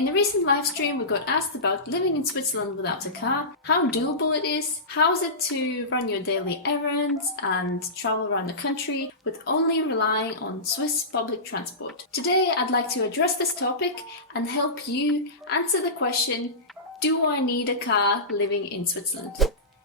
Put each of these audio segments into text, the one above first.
In a recent live stream, we got asked about living in Switzerland without a car, how doable it is, how is it to run your daily errands and travel around the country with only relying on Swiss public transport. Today, I'd like to address this topic and help you answer the question, do I need a car living in Switzerland?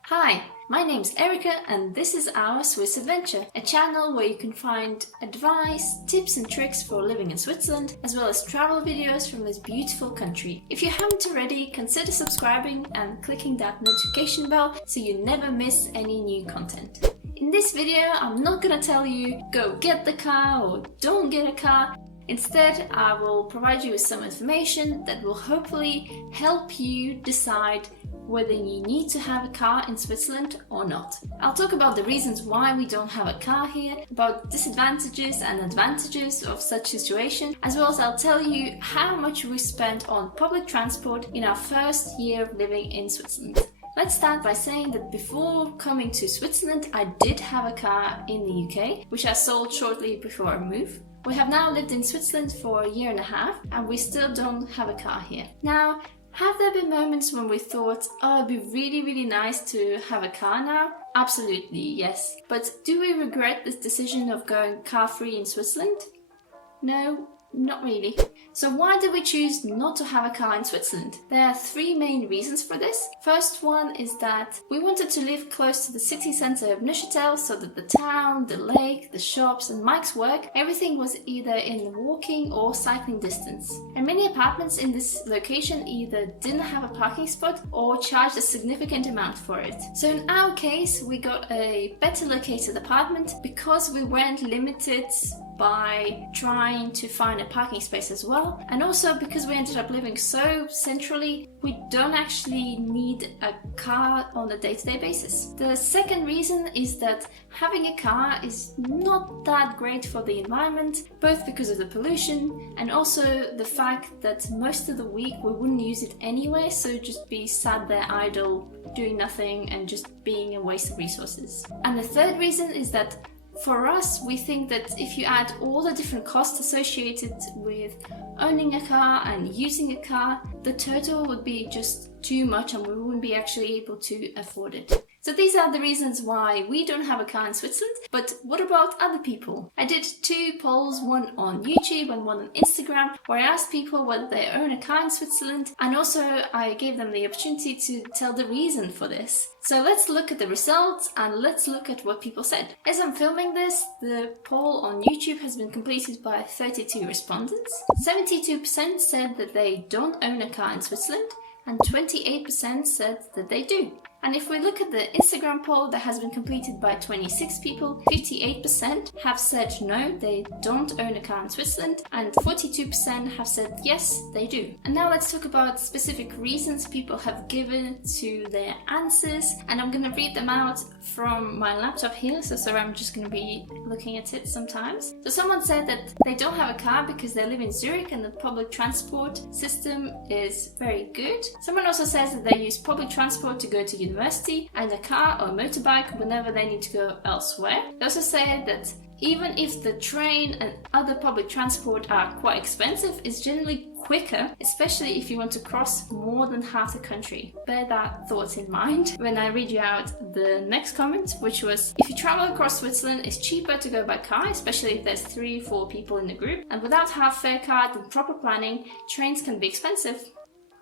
Hi, my name's Erica and this is our Swiss Adventure, a channel where you can find advice, tips and tricks for living in Switzerland, as well as travel videos from this beautiful country. If you haven't already, consider subscribing and clicking that notification bell so you never miss any new content. In this video, I'm not gonna tell you go get the car or don't get a car. Instead, I will provide you with some information that will hopefully help you decide whether you need to have a car in Switzerland or not. I'll talk about the reasons why we don't have a car here, about disadvantages and advantages of such situation, as well as I'll tell you how much we spent on public transport in our first year of living in Switzerland. Let's start by saying that before coming to Switzerland, I did have a car in the UK, which I sold shortly before I moved. We have now lived in Switzerland for a year and a half, and we still don't have a car here. Now, have there been moments when we thought, oh, it'd be really nice to have a car now? Absolutely, yes. But do we regret this decision of going car-free in Switzerland? No, not really. So why did we choose not to have a car in Switzerland? There are three main reasons for this. First one is that we wanted to live close to the city centre of Neuchâtel so that the town, the lake, the shops and Mike's work, everything was either in walking or cycling distance. And many apartments in this location either didn't have a parking spot or charged a significant amount for it. So in our case, we got a better located apartment because we weren't limited by trying to find a parking space as well, and also because we ended up living so centrally, we don't actually need a car on a day-to-day basis. The second reason is that having a car is not that great for the environment, both because of the pollution and also the fact that most of the week we wouldn't use it anyway, so just be sat there idle, doing nothing and just being a waste of resources. And the third reason is that for us, we think that if you add all the different costs associated with owning a car and using a car, the total would be just too much and we wouldn't be actually able to afford it. So these are the reasons why we don't have a car in Switzerland, but what about other people? I did two polls, one on YouTube and one on Instagram, where I asked people whether they own a car in Switzerland, and also I gave them the opportunity to tell the reason for this. So let's look at the results and let's look at what people said. As I'm filming this, the poll on YouTube has been completed by 32 respondents. 72% said that they don't own a car in Switzerland, and 28% said that they do. And if we look at the Instagram poll that has been completed by 26 people, 58% have said no, they don't own a car in Switzerland, and 42% have said yes, they do. And now let's talk about specific reasons people have given to their answers, and I'm going to read them out from my laptop here, so I'm just going to be looking at it sometimes. So someone said that they don't have a car because they live in Zurich and the public transport system is very good. Someone also says that they use public transport to go to university and a car or motorbike whenever they need to go elsewhere. They also say that even if the train and other public transport are quite expensive, it's generally quicker, especially if you want to cross more than half the country. Bear that thought in mind when I read you out the next comment, which was, if you travel across Switzerland, it's cheaper to go by car, especially if there's 3-4 people in the group, and without half-fare card and proper planning, trains can be expensive.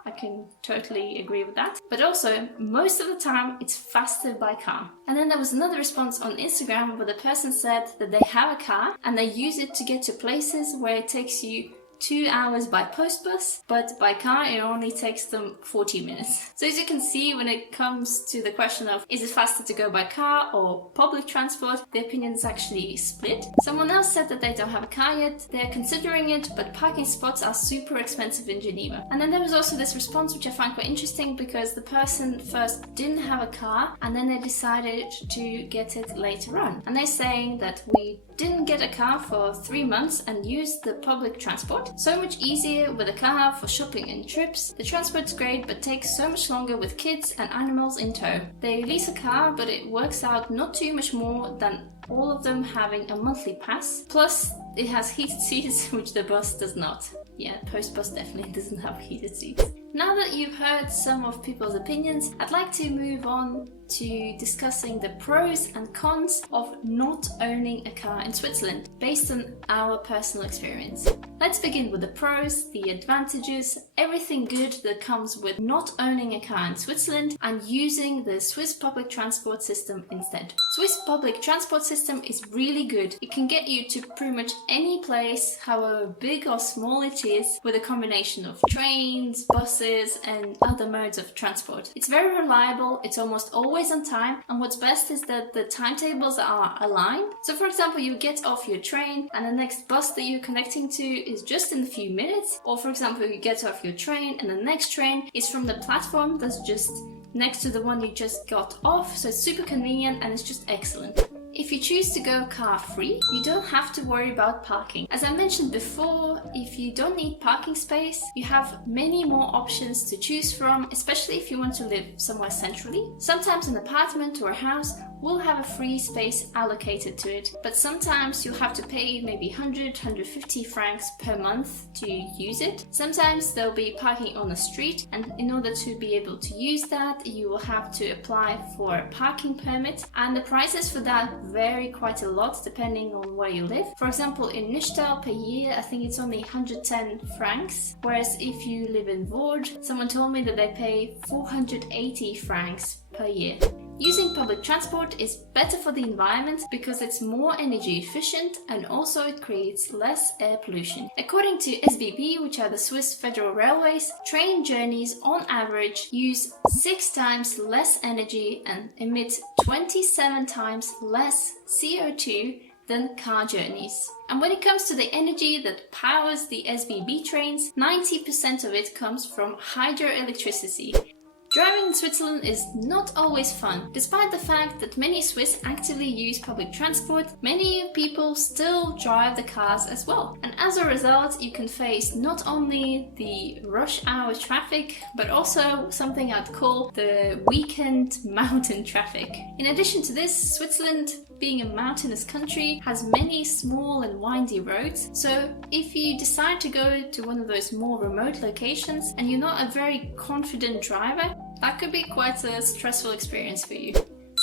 I can totally agree with that. But also, most of the time, it's faster by car. And then there was another response on Instagram where the person said that they have a car and they use it to get to places where it takes you 2 hours by post bus, but by car it only takes them 40 minutes. So as you can see, when it comes to the question of is it faster to go by car or public transport, the opinions actually split. Someone else said that they don't have a car yet, they're considering it, but parking spots are super expensive in Geneva. And then there was also this response which I find quite interesting because the person first didn't have a car and then they decided to get it later on. And they're saying that we didn't get a car for 3 months and used the public transport. So much easier with a car for shopping and trips. The transport's great but takes so much longer with kids and animals in tow. They lease a car but it works out not too much more than all of them having a monthly pass. Plus it has heated seats which the bus does not. Yeah, Postbus definitely doesn't have heated seats. Now that you've heard some of people's opinions, I'd like to move on to discussing the pros and cons of not owning a car in Switzerland based on our personal experience. Let's begin with the pros, the advantages, everything good that comes with not owning a car in Switzerland and using the Swiss public transport system instead. Swiss public transport system is really good. It can get you to pretty much any place, however big or small it is, with a combination of trains, buses, and other modes of transport. It's very reliable, it's almost always on time, and what's best is that the timetables are aligned. So for example, you get off your train and the next bus that you're connecting to is just in a few minutes, or for example, you get off your train and the next train is from the platform that's just next to the one you just got off, so it's super convenient and it's just excellent. If you choose to go car-free, you don't have to worry about parking. As I mentioned before, if you don't need parking space, you have many more options to choose from, especially if you want to live somewhere centrally. Sometimes an apartment or a house will have a free space allocated to it, but sometimes you'll have to pay maybe 100, 150 francs per month to use it. Sometimes there'll be parking on the street, and in order to be able to use that, you will have to apply for a parking permit, and the prices for that vary quite a lot depending on where you live. For example, in Nichtal per year, I think it's only 110 francs, whereas if you live in Vaud, someone told me that they pay 480 francs per year. Using public transport is better for the environment because it's more energy efficient and also it creates less air pollution. According to SBB, which are the Swiss Federal Railways, train journeys on average use 6 times less energy and emit 27 times less CO2 than car journeys. And when it comes to the energy that powers the SBB trains, 90% of it comes from hydroelectricity. Driving in Switzerland is not always fun. Despite the fact that many Swiss actively use public transport, many people still drive the cars as well. And as a result, you can face not only the rush hour traffic, but also something I'd call the weekend mountain traffic. In addition to this, Switzerland, being a mountainous country, has many small and windy roads. So if you decide to go to one of those more remote locations and you're not a very confident driver, that could be quite a stressful experience for you.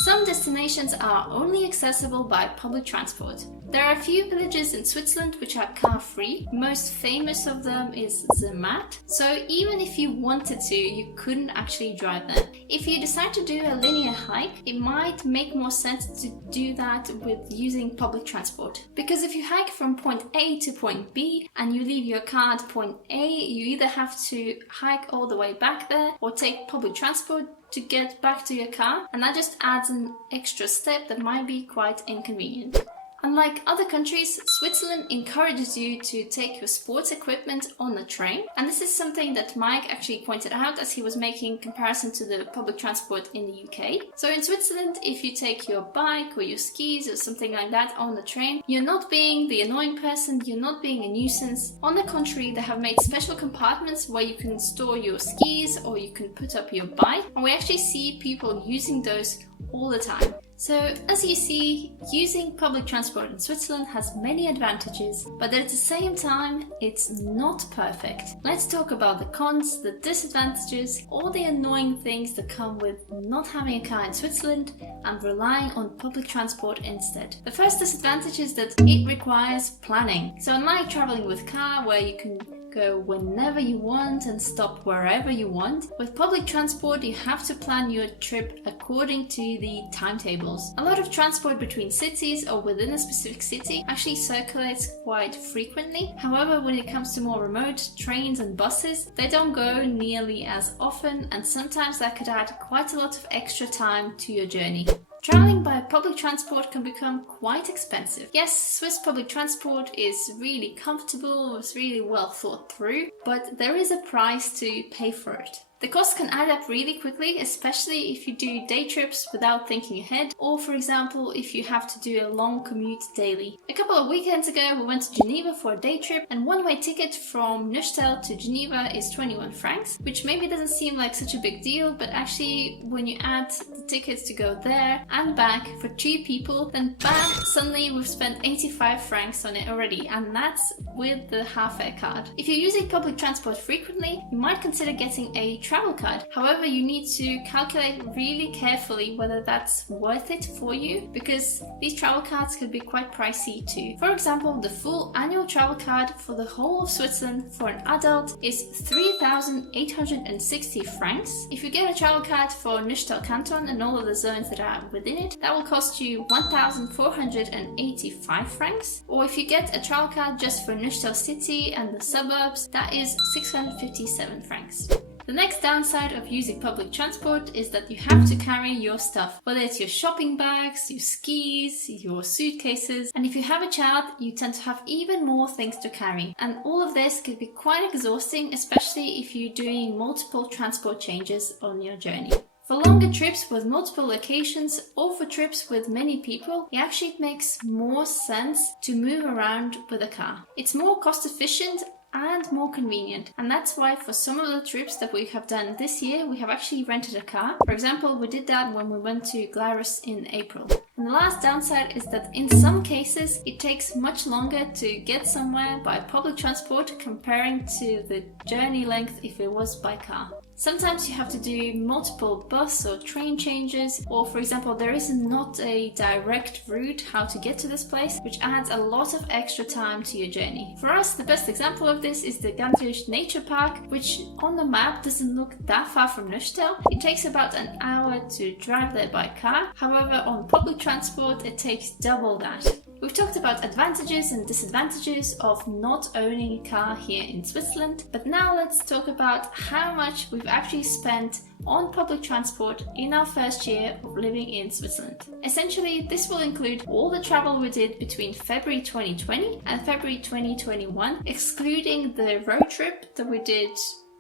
Some destinations are only accessible by public transport. There are a few villages in Switzerland which are car-free. Most famous of them is Zermatt. So even if you wanted to, you couldn't actually drive there. If you decide to do a linear hike, it might make more sense to do that with using public transport. Because if you hike from point A to point B and you leave your car at point A, you either have to hike all the way back there or take public transport to get back to your car, and that just adds an extra step that might be quite inconvenient. Unlike other countries, Switzerland encourages you to take your sports equipment on the train, and this is something that Mike actually pointed out as he was making comparison to the public transport in the UK. So in Switzerland, if you take your bike or your skis or something like that on the train, you're not being the annoying person, you're not being a nuisance. On the contrary, they have made special compartments where you can store your skis or you can put up your bike, and we actually see people using those all the time. So, as you see, using public transport in Switzerland has many advantages, but at the same time, it's not perfect. Let's talk about the cons, the disadvantages, all the annoying things that come with not having a car in Switzerland and relying on public transport instead. The first disadvantage is that it requires planning. So, unlike traveling with car, where you can go whenever you want and stop wherever you want, with public transport you have to plan your trip according to the timetables. A lot of transport between cities or within a specific city actually circulates quite frequently. However, when it comes to more remote trains and buses, they don't go nearly as often, and sometimes that could add quite a lot of extra time to your journey. Traveling by public transport can become quite expensive. Yes, Swiss public transport is really comfortable, it's really well thought through, but there is a price to pay for it. The cost can add up really quickly, especially if you do day trips without thinking ahead, or for example, if you have to do a long commute daily. A couple of weekends ago, we went to Geneva for a day trip, and one-way ticket from Neuchâtel to Geneva is 21 francs, which maybe doesn't seem like such a big deal, but actually when you add the tickets to go there and back for 2 people, then bam, suddenly we've spent 85 francs on it already, and that's with the half-fare card. If you're using public transport frequently, you might consider getting a travel card. However, you need to calculate really carefully whether that's worth it for you, because these travel cards could be quite pricey too. For example, the full annual travel card for the whole of Switzerland for an adult is 3,860 francs. If you get a travel card for Neuchâtel Canton and all of the zones that are within it, that will cost you 1,485 francs. Or if you get a travel card just for Neuchâtel City and the suburbs, that is 657 francs. The next downside of using public transport is that you have to carry your stuff, whether it's your shopping bags, your skis, your suitcases, and if you have a child, you tend to have even more things to carry. And all of this can be quite exhausting, especially if you're doing multiple transport changes on your journey. For longer trips with multiple locations or for trips with many people, it actually makes more sense to move around with a car. It's more cost efficient and more convenient, and that's why for some of the trips that we have done this year, we have actually rented a car. For example, we did that when we went to Glarus in April. And the last downside is that in some cases it takes much longer to get somewhere by public transport comparing to the journey length if it was by car. Sometimes you have to do multiple bus or train changes, or for example, there is not a direct route how to get to this place, which adds a lot of extra time to your journey. For us, the best example of this is the Gantrisch Nature Park, which on the map doesn't look that far from Neuchâtel. It takes about an hour to drive there by car. However, on public transport, it takes double that. We've talked about advantages and disadvantages of not owning a car here in Switzerland, but now let's talk about how much we've actually spent on public transport in our first year of living in Switzerland. Essentially, this will include all the travel we did between February 2020 and February 2021, excluding the road trip that we did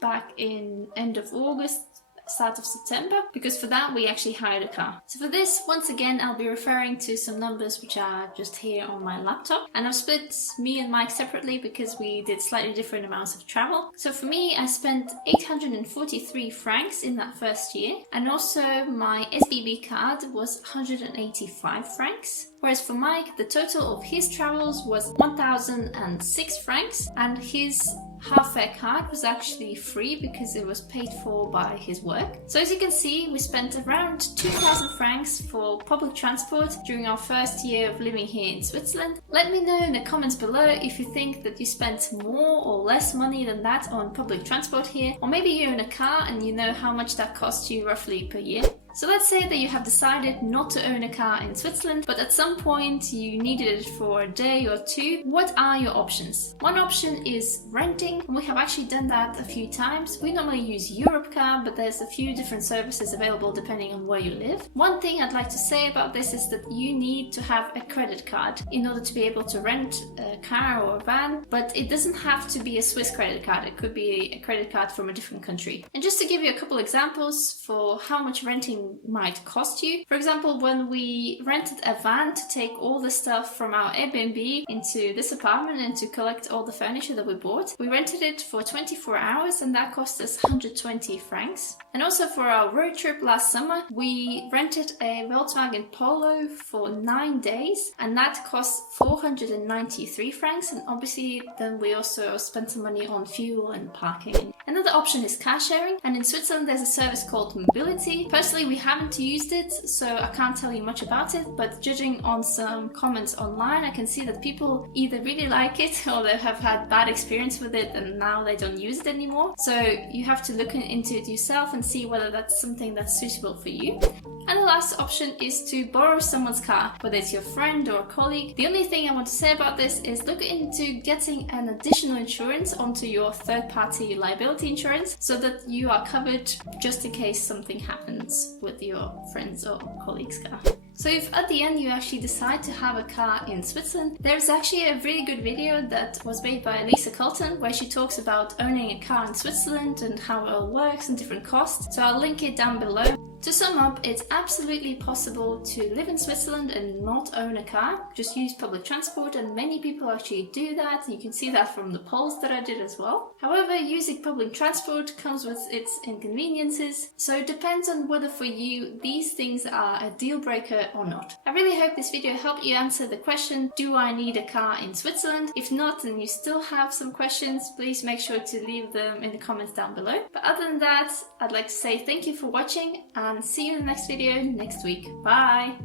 back in end of August, start of September, because for that we actually hired a car. So for this, once again, I'll be referring to some numbers which are just here on my laptop, and I've split me and Mike separately because we did slightly different amounts of travel. So for me, I spent 843 francs in that first year, and also my SBB card was 185 francs. Whereas for Mike, the total of his travels was 1,006 francs, and his half-fare card was actually free because it was paid for by his work. So as you can see, we spent around 2,000 francs for public transport during our first year of living here in Switzerland. Let me know in the comments below if you think that you spent more or less money than that on public transport here, or maybe you own a car and you know how much that costs you roughly per year. So let's say that you have decided not to own a car in Switzerland, but at some point you needed it for a day or two. What are your options? One option is renting, and we have actually done that a few times. We normally use Europcar, but there's a few different services available depending on where you live. One thing I'd like to say about this is that you need to have a credit card in order to be able to rent a car or a van, but it doesn't have to be a Swiss credit card. It could be a credit card from a different country. And just to give you a couple examples for how much renting might cost you. For example, when we rented a van to take all the stuff from our Airbnb into this apartment and to collect all the furniture that we bought, we rented it for 24 hours and that cost us 120 francs. And also for our road trip last summer, we rented a Volkswagen Polo for 9 days and that cost 493 francs, and obviously then we also spent some money on fuel and parking. Another option is car sharing, and in Switzerland there's a service called Mobility. Personally, we haven't used it, so I can't tell you much about it, but judging on some comments online, I can see that people either really like it or they have had bad experience with it and now they don't use it anymore. So you have to look into it yourself and see whether that's something that's suitable for you. And the last option is to borrow someone's car, whether it's your friend or a colleague. The only thing I want to say about this is look into getting an additional insurance onto your third-party liability insurance so that you are covered just in case something happens with your friends or colleagues' car. So if at the end you actually decide to have a car in Switzerland, there's actually a really good video that was made by Lisa Colton where she talks about owning a car in Switzerland and how it all works and different costs. So I'll link it down below. To sum up, it's absolutely possible to live in Switzerland and not own a car, just use public transport, and many people actually do that. You can see that from the polls that I did as well. However, using public transport comes with its inconveniences, so it depends on whether for you these things are a deal breaker or not. I really hope this video helped you answer the question, do I need a car in Switzerland? If not, and you still have some questions, please make sure to leave them in the comments down below. But other than that, I'd like to say thank you for watching and see you in the next video next week. Bye!